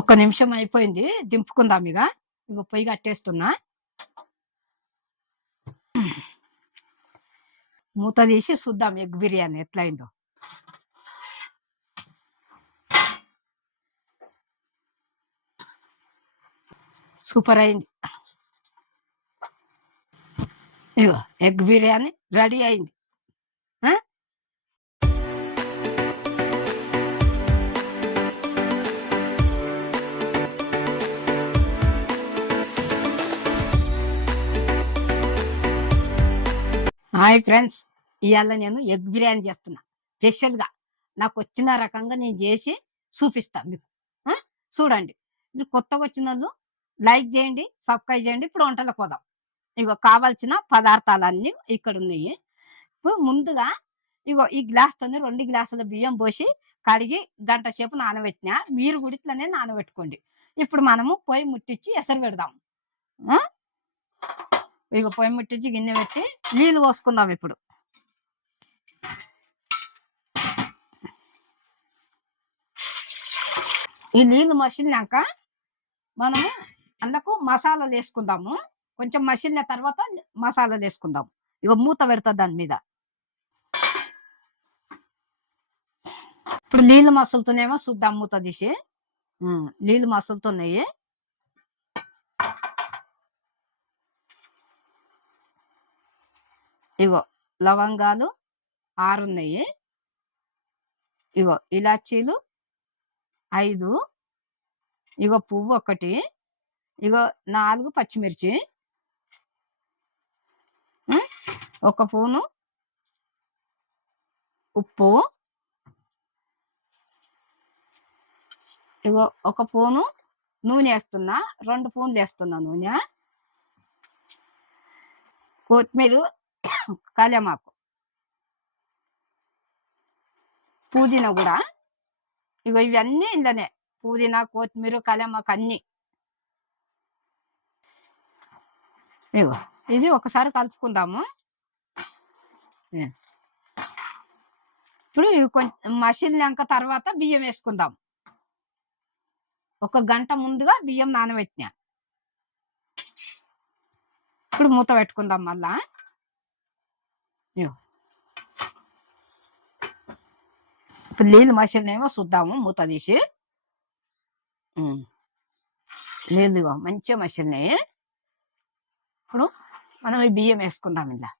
ఒక్క నిమిషం అయిపోయింది. దింపుకుందాం ఇగ. ఇగో పొయ్యి కట్టేస్తున్నా. మూత తీసి చూద్దాం ఎగ్ బిర్యానీ ఎట్లయిందో. సూపర్ అయింది. ఇగో ఎగ్ బిర్యానీ రెడీ అయింది. హాయ్ ఫ్రెండ్స్, ఇవాళ నేను ఎగ్ బిర్యానీ చేస్తున్నా. స్పెషల్గా నాకు వచ్చిన రకంగా నేను చేసి చూపిస్తా మీకు. చూడండి. మీరు కొత్తగా వచ్చిన వాళ్ళు లైక్ చేయండి, సబ్స్క్రైబ్ చేయండి. ఇప్పుడు వంటలకు పోదాం. ఇగో కావాల్సిన పదార్థాలన్నీ ఇక్కడ ఉన్నాయి. ఇప్పుడు ముందుగా ఇగో ఈ గ్లాస్తోని 2 గ్లాసుల బియ్యం పోసి కడిగి గంట సేపు నానబెట్టిన. మీరు కూడా ఇట్లనే నానబెట్టుకోండి. ఇప్పుడు మనము పొయ్యి ముట్టించి ఎసరు పెడదాం. ఇక పొయ్యి ముట్టించి గిన్నె పెట్టి నీళ్ళు పోసుకుందాం. ఇప్పుడు ఈ నీళ్ళు మసిలినాక మనము అందుకు మసాలాలు వేసుకుందాము. కొంచెం మసిలిన తర్వాత మసాలాలు వేసుకుందాం. ఇక మూత పెడతా దాని మీద. ఇప్పుడు నీళ్ళు మసులుతున్నాయేమో చూద్దాం. మూత తీసి నీళ్ళు మసులుతున్నాయి. ఇగో లవంగాలు 6 ఉన్నాయి. ఇగో ఇలాచీలు 5. ఇగో పువ్వు 1. ఇగో 4 పచ్చిమిర్చి, 1 స్పూను ఉప్పు, ఇగో 1 స్పూను నూనె వేస్తున్నా. 2 స్పూన్లు వేస్తున్నా నూనె. కొత్తిమీర, కళ్యామాకు, పుదీనా కూడా. ఇగో ఇవన్నీ ఇంట్లోనే. పుదీనా, కొత్తిమీర, కళ్యామాకు అన్నీ. ఇగో ఇది ఒకసారి కలుపుకుందాము. ఇప్పుడు ఇవి కొంచెం మసిలినాక తర్వాత బియ్యం వేసుకుందాం. 1 గంట ముందుగా బియ్యం నానబెట్టినా. ఇప్పుడు మూత పెట్టుకుందాం మళ్ళా. ఇప్పుడు నీళ్ళు మసిలినేమో చూద్దాము. మూత తీసి నీళ్ళు మంచిగా మసిలినాయి. ఇప్పుడు మనం ఈ బియ్యం వేసుకుందాం. ఇలా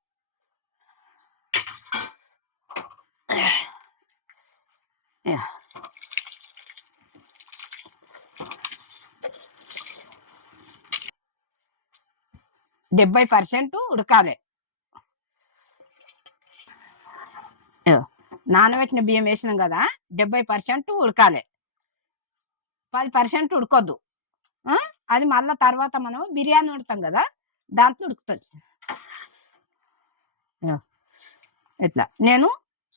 డెబ్బై 70% ఉడకాలి. నానబెట్టిన బియ్యం వేసినాం కదా, 70% ఉడకాలి. 10% ఉడకొద్దు. అది మళ్ళా తర్వాత మనం బిర్యానీ వండుతాం కదా, దాంట్లో ఉడుకుతుంది. ఇట్లా నేను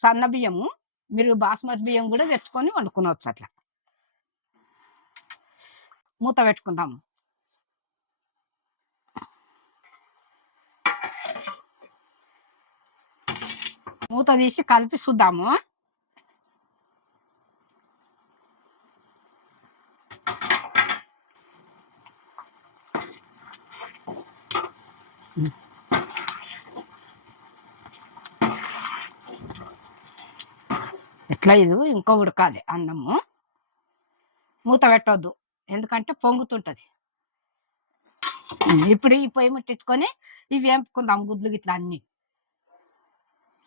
సన్న బియ్యము, మీరు బాస్మతి బియ్యం కూడా తెచ్చుకొని వండుకునవచ్చు. అట్లా మూత పెట్టుకుందాము. మూత తీసి కలిపి చూద్దాము. ఎట్లా ఇది ఇంకా ఉడకాలి అన్నము. మూత పెట్టొద్దు, ఎందుకంటే పొంగుతుంటది. ఇప్పుడు ఈ పొయ్యి ముట్టించుకొని ఇవి వేపుకుందాం. గుడ్లు గిట్లా అన్ని.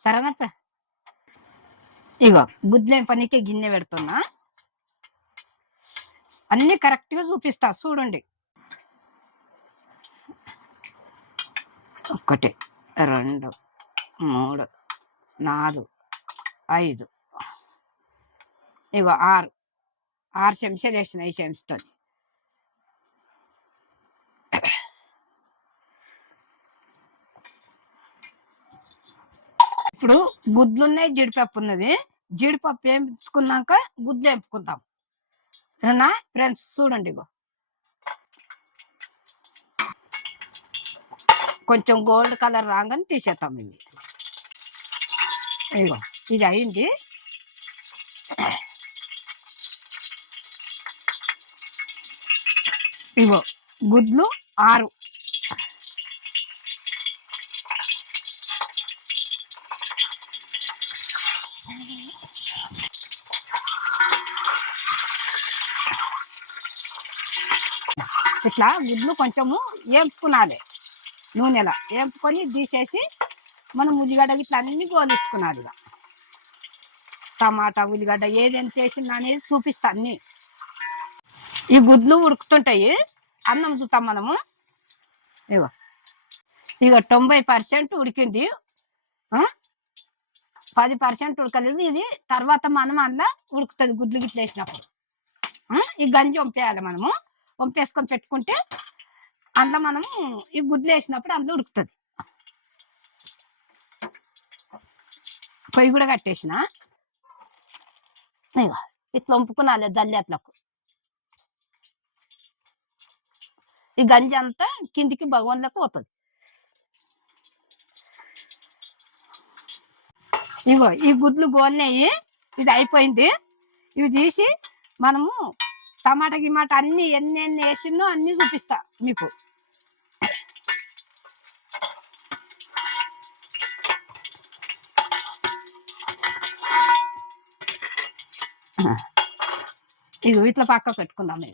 సరేనా? ఇగో గుడ్లు వేపనీకే గిన్నె పెడుతున్నా. అన్ని కరెక్ట్ గా చూపిస్తా, చూడండి. 1 2 3 4 5 ఇగో 6 చెంచాలు వేసిన. ఈ చెంచాతో ఇప్పుడు గుడ్లు ఉన్నాయి, జీడిపప్పు ఉన్నది. జీడిపప్పు వేయించుకున్నాక గుడ్లు వేపుకుందాం. ఫ్రెండ్స్ చూడండి. ఇగో కొంచెం గోల్డ్ కలర్ రాగానే తీసేద్దాం. ఇగో ఇది అయింది. ఇగో గుడ్లు 6. ఇట్లా గుడ్లు కొంచెము వేపుకునాలి, నూనెలా వేపుకొని తీసేసి మనం ఉల్లిగడ్డ ఇట్లా అన్ని గోలించుకున్నది. ఇక టమాటా ఉల్లిగడ్డ ఏది ఎంత వేసింది అనేది చూపిస్తా అన్ని. ఈ గుడ్లు ఉడుకుతుంటాయి, అన్నం చూస్తాం మనము. ఇగో ఇక 90% ఉడికింది, 10% ఉడకలేదు. ఇది తర్వాత మనం అందులో ఉడుకుతుంది గుడ్లు గిట్ల వేసినప్పుడు. ఈ గంజి వంపేయాలి మనము, వంపేసుకొని పెట్టుకుంటే అందులో మనము ఈ గుడ్లు వేసినప్పుడు అందులో ఉడుకుతుంది. పొయ్యి కూడా కట్టేసిన. ఇక ఇట్లా వంపుకునాలి జల్లేట్లకు. ఈ గంజి అంతా కిందికి భగవాన్లకు పోతుంది. ఇగో ఈ గుడ్లు గోలినాయి, ఇది అయిపోయింది. ఇవి తీసి మనము టమాటా గిమాటా అన్ని ఎన్ని వేసిందో అన్ని చూపిస్తా మీకు. ఇగో ఇట్లా పక్క పెట్టుకుందాం.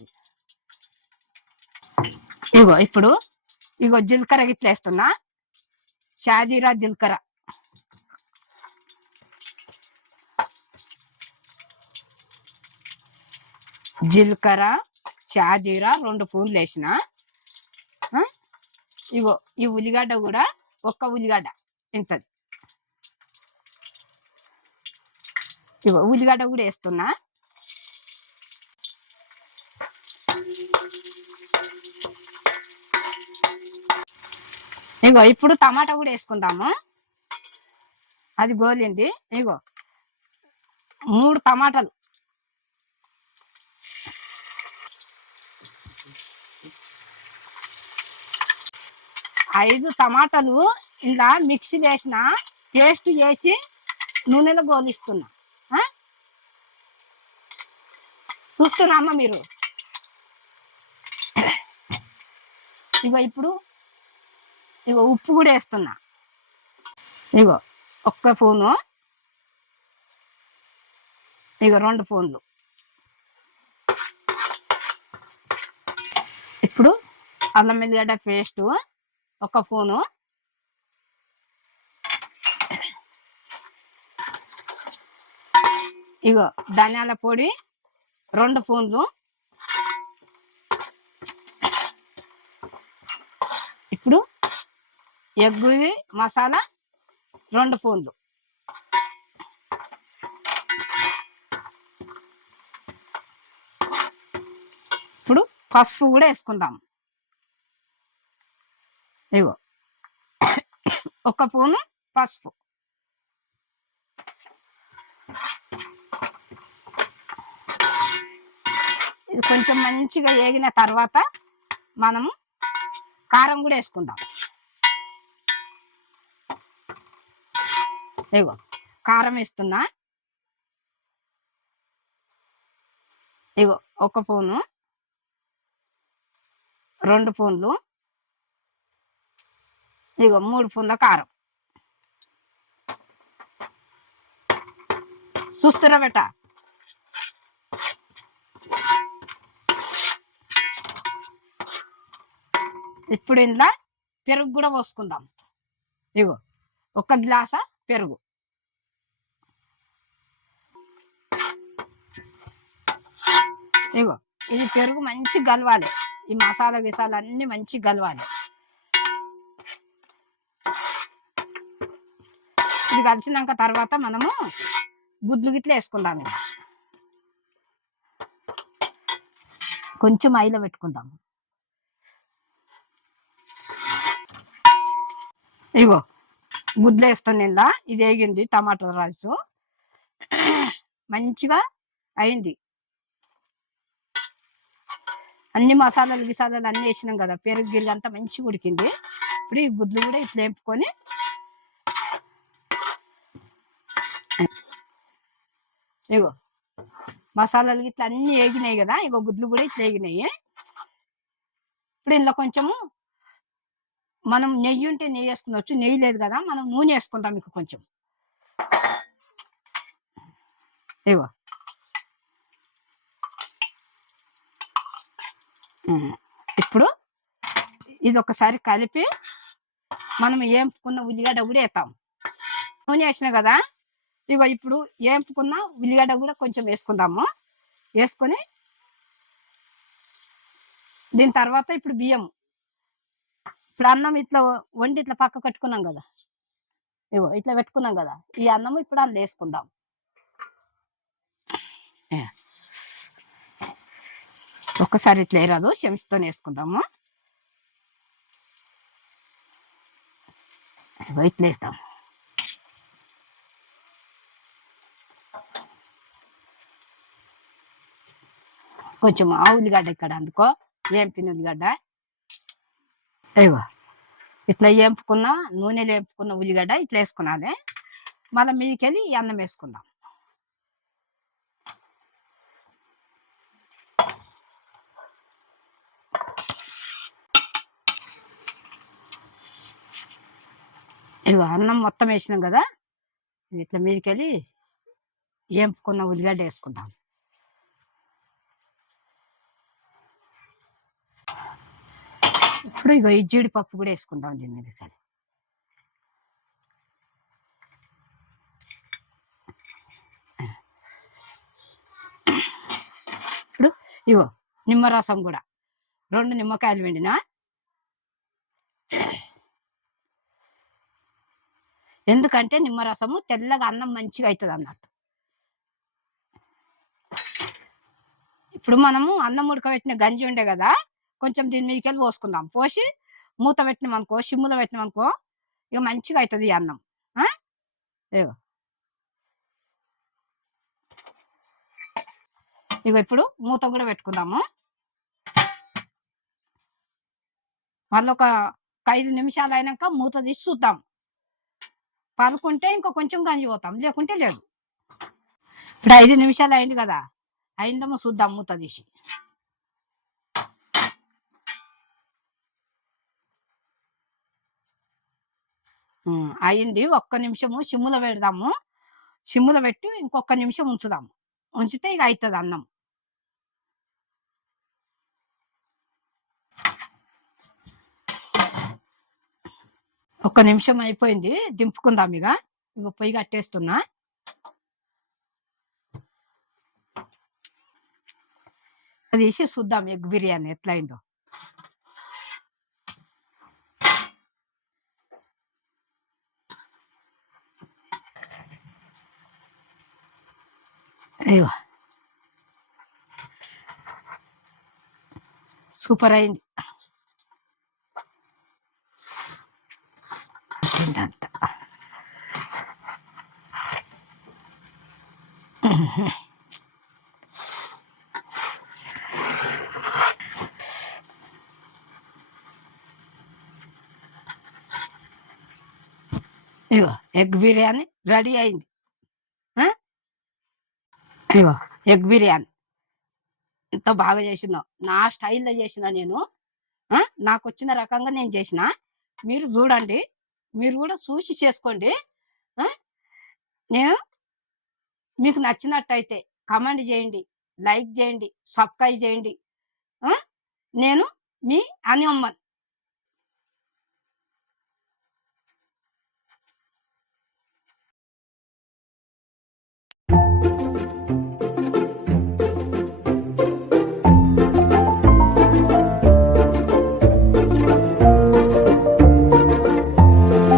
ఇగో ఇప్పుడు ఇగో జీలకర్ర గిట్ల వేస్తున్నా, షాజీరా జీలకర్ర. జీలకర్ర షాజీరా 2 స్పూన్లు వేసిన. ఇగో ఈ ఉల్లిగడ్డ కూడా ఒక్క ఉల్లిగడ్డ తింటది. ఇగో ఉల్లిగడ్డ కూడా వేస్తున్నా. ఇగో ఇప్పుడు టమాటా కూడా వేసుకుందాము, అది గోలింది. ఇగో 3 టమాటాలు, 5 టమాటాలు ఇలా మిక్సీ వేసిన, పేస్ట్ చేసి నూనెలో గోలిస్తున్నా. చూస్తున్నారమ్మా మీరు. ఇగో ఇప్పుడు ఇగో ఉప్పు కూడా వేస్తున్నా. ఇగో 1 స్పూను, ఇగో 2 స్పూన్లు. ఇప్పుడు అల్లం వెల్లిగడ్డ పేస్ట్ 1 స్పూను. ఇగో ధనియాల పొడి 2 స్పూన్లు. ఇప్పుడు ఎగ్గు మసాలా 2 స్పూన్లు. ఇప్పుడు పసుపు కూడా వేసుకుందాం. ఇగో 1 స్పూను పసుపు. ఇది కొంచెం మంచిగా వేగిన తర్వాత మనము కారం కూడా వేసుకుందాం. ఇగో కారం వేస్తున్నా. ఇగో 1 స్పూను, 2 స్పూన్లు, ఇగో 3 స్పూన్ల కారం. చూస్తురా బెట. ఇప్పుడు ఇందులో పెరుగు కూడా పోసుకుందాం. ఇగో 1 గ్లాసా పెరుగు. ఇగో ఇది పెరుగు మంచి గలవాలి, ఈ మసాలా గిసాలు అన్ని మంచి గలవాలి. ఇది కలిసినాక తర్వాత మనము గుడ్లు గిట్ల వేసుకుందాం. కొంచెం ఆయిల్ పెట్టుకుందాము. ఇగో గుడ్లు వేస్తుంది, ఇది వేగింది. టమాటా రైస్ మంచిగా అయింది. అన్ని మసాలాలు గిసాలాలు అన్ని వేసినాం కదా, పెరుగు గిరుగు అంతా మంచిగా ఉడికింది. ఇప్పుడు ఈ గుడ్లు కూడా ఇట్లా వేపుకొని ఇగో మసాలాలు ఇట్లా అన్ని వేగినాయి కదా, ఇగో గుడ్లు కూడా ఇట్లా వేగినాయి. ఇప్పుడు ఇందులో కొంచెము మనం నెయ్యి ఉంటే నెయ్యి వేసుకోవచ్చు, నెయ్యి లేదు కదా మనం నూనె వేసుకుందాం మీకు కొంచెం. ఇగో ఇప్పుడు ఇది ఒకసారి కలిపి మనం ఏంపుకున్న ఉల్లిగడ్డ కూడా వేస్తాం. నూనె వేసినా కదా, ఇగో ఇప్పుడు ఏంపుకున్న ఉల్లిగడ్డ కూడా కొంచెం వేసుకుందాము. వేసుకొని దీని తర్వాత ఇప్పుడు బియ్యం, ఇప్పుడు అన్నం ఇట్లా వండి ఇట్లా పక్క కట్టుకున్నాం కదా, ఇగో ఇట్లా పెట్టుకున్నాం కదా, ఈ అన్నము ఇప్పుడు అందులో వేసుకుందాం. ఒక్కసారి ఇట్లా వేయరాదు, చెంచుతో వేసుకుందాము. ఇట్లా వేస్తాం. కొంచెం ఆ ఉల్లిగడ్డ ఇక్కడ అందుకో, ఏంపిన ఉల్లిగడ్డ. ఇగో ఇట్లా ఏంపుకున్న నూనెలో ఏంపుకున్న ఉల్లిగడ్డ ఇట్లా వేసుకున్నది. మళ్ళీ మీదికెళ్ళి ఈ అన్నం వేసుకుందాం. ఇగో అన్నం మొత్తం వేసినాం కదా, ఇట్లా మీదికెళ్ళి ఏంపుకున్న ఉల్లిగడ్డ వేసుకుందాం. ఇప్పుడు ఇగో ఈ జీడిపప్పు కూడా వేసుకుందాం దీని మీదకెళ్ళి. ఇప్పుడు ఇగో నిమ్మరసం కూడా 2 నిమ్మకాయలు పిండినా. ఎందుకంటే నిమ్మరసము తెల్లగా అన్నం మంచిగా అవుతుంది అన్నట్టు. ఇప్పుడు మనము అన్నం ఉడకబెట్టిన గంజి ఉండే కదా, కొంచెం దీని మీదకెళ్ళి పోసుకుందాం. పోసి మూత పెట్టినామనుకో, సిమ్ములో పెట్టినామనుకో, ఇక మంచిగా అవుతుంది ఈ అన్నం. ఇగో ఇగో ఇప్పుడు మూత కూడా పెట్టుకుందాము. మళ్ళీ ఒక 5 నిమిషాలు అయినాక మూత తీసి చూద్దాం. పలుకుంటే ఇంకా కొంచెం గంజి పోతాం, లేకుంటే లేదు. ఇప్పుడు 5 నిమిషాలు అయింది కదా, అయిందేమో చూద్దాం మూత తీసి. అయింది. ఒక్క నిమిషము సిమ్ములో పెడదాము. సిమ్ములో పెట్టి ఇంకొక నిమిషం ఉంచుదాము. ఉంచితే ఇక అవుతుంది అన్నం. ఒక్క నిమిషం అయిపోయింది, దింపుకుందాం. ఇక పొయ్యి కట్టేస్తున్నా. అది తీసి చూద్దాం ఎగ్ బిర్యానీ ఎట్లయిందో. అయ్యో సూపర్ అయింది. ఇగో ఎగ్ బిర్యానీ రెడీ అయింది. ఇగో ఎగ్ బిర్యానీ ఎంతో బాగా చేసిందో, నా స్టైల్లో చేసిన నేను. నాకు వచ్చిన రకంగా నేను చేసిన. మీరు చూడండి, మీరు కూడా చూసి చేసుకోండి. నేను మీకు నచ్చినట్టయితే కమెంట్ చేయండి, లైక్ చేయండి, సబ్స్క్రైబ్ చేయండి. నేను మీ అనియమ్మన్.